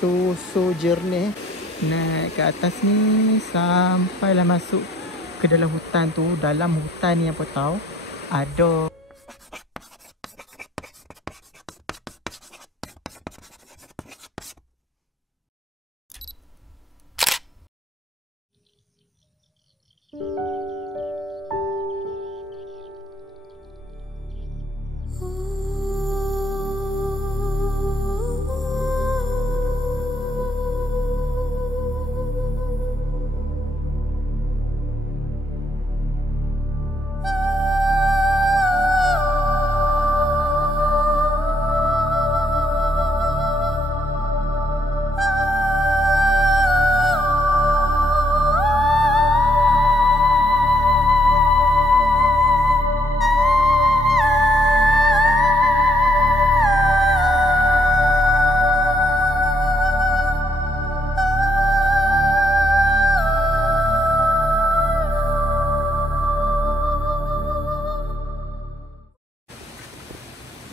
so jernih. Naik ke atas ni sampailah masuk ke dalam hutan tu. Dalam hutan ni apa tahu ada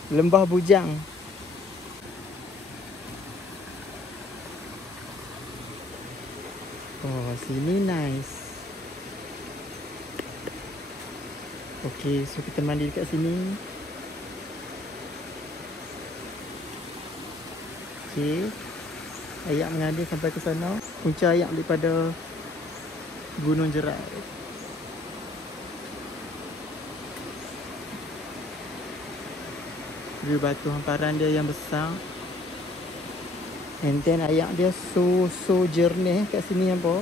Lembah Bujang. Oh, sini nice. Okey, so kita mandi dekat sini. Okey. Ayak mengalir sampai ke sana. Punca ayak daripada Gunung Jerai. View batu hamparan dia yang besar. And then ayak dia so jernih kat sini apa.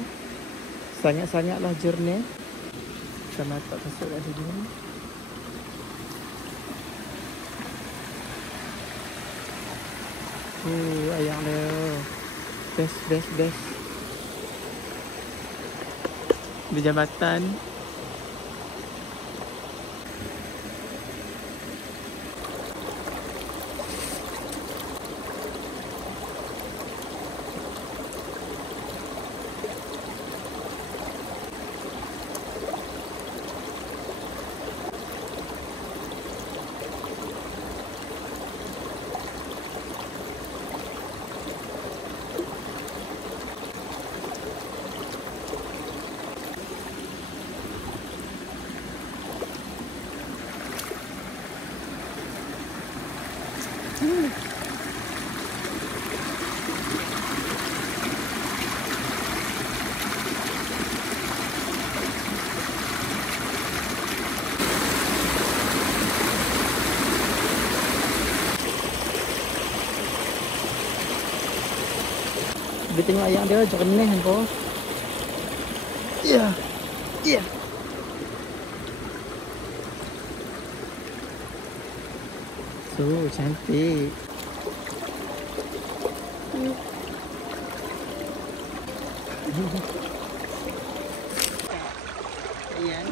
Sangat-sangatlah jernih. Kita matak masuk kat sini. Ayak dia best. Di jambatan. Dia tengok ayak dia jernih apa. Ya. So cantik. Ayan.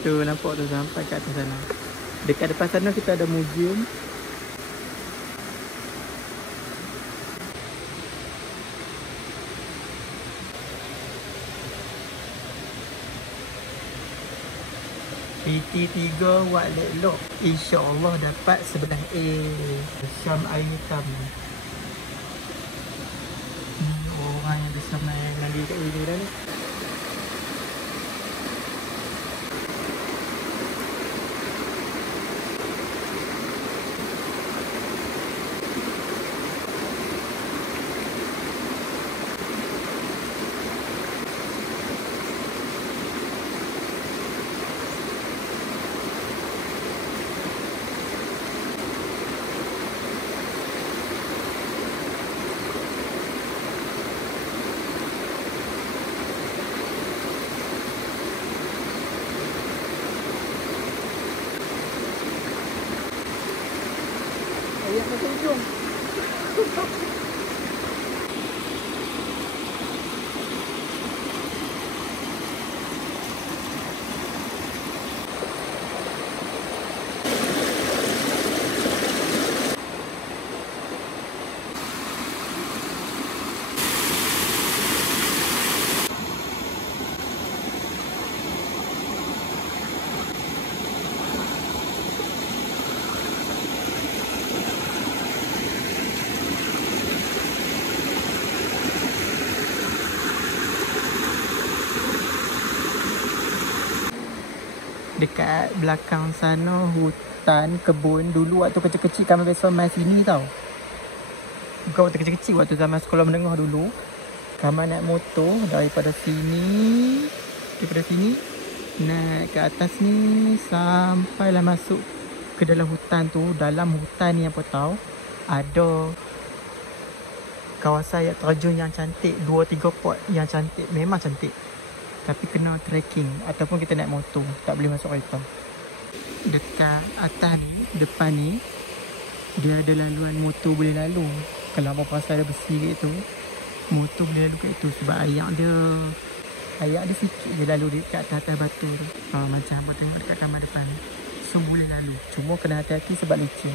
Tu nampak tu sampai kat atas sana. Dekat depan sana kita ada museum. PT3 Wak Lek Lok. InsyaAllah dapat sebelah A. Syam air hitam. Ni orang yang bisa main lagi kat sini dah ni. Ayat ke hujung. Dekat belakang sana hutan, kebun. Dulu waktu kecil-kecil kami biasa main sini tau. Bukan waktu kecil-kecil, waktu zaman sekolah menengah dulu. Kami naik motor daripada sini naik ke atas ni sampailah masuk ke dalam hutan tu. Dalam hutan ni apa tahu ada kawasan air terjun yang cantik, 2-3 pot yang cantik, memang cantik. Tapi kena trekking ataupun kita naik motor, tak boleh masuk kereta. Dekat atas ni, depan ni, dia ada laluan motor boleh lalu. Kalau apa pasal ada besi kat tu, motor boleh lalu kat tu sebab ayak dia sikit je lalu dekat atas batu tu. Macam apa tengok dekat kamar depan. So boleh lalu. Cuma kena hati-hati sebab licin.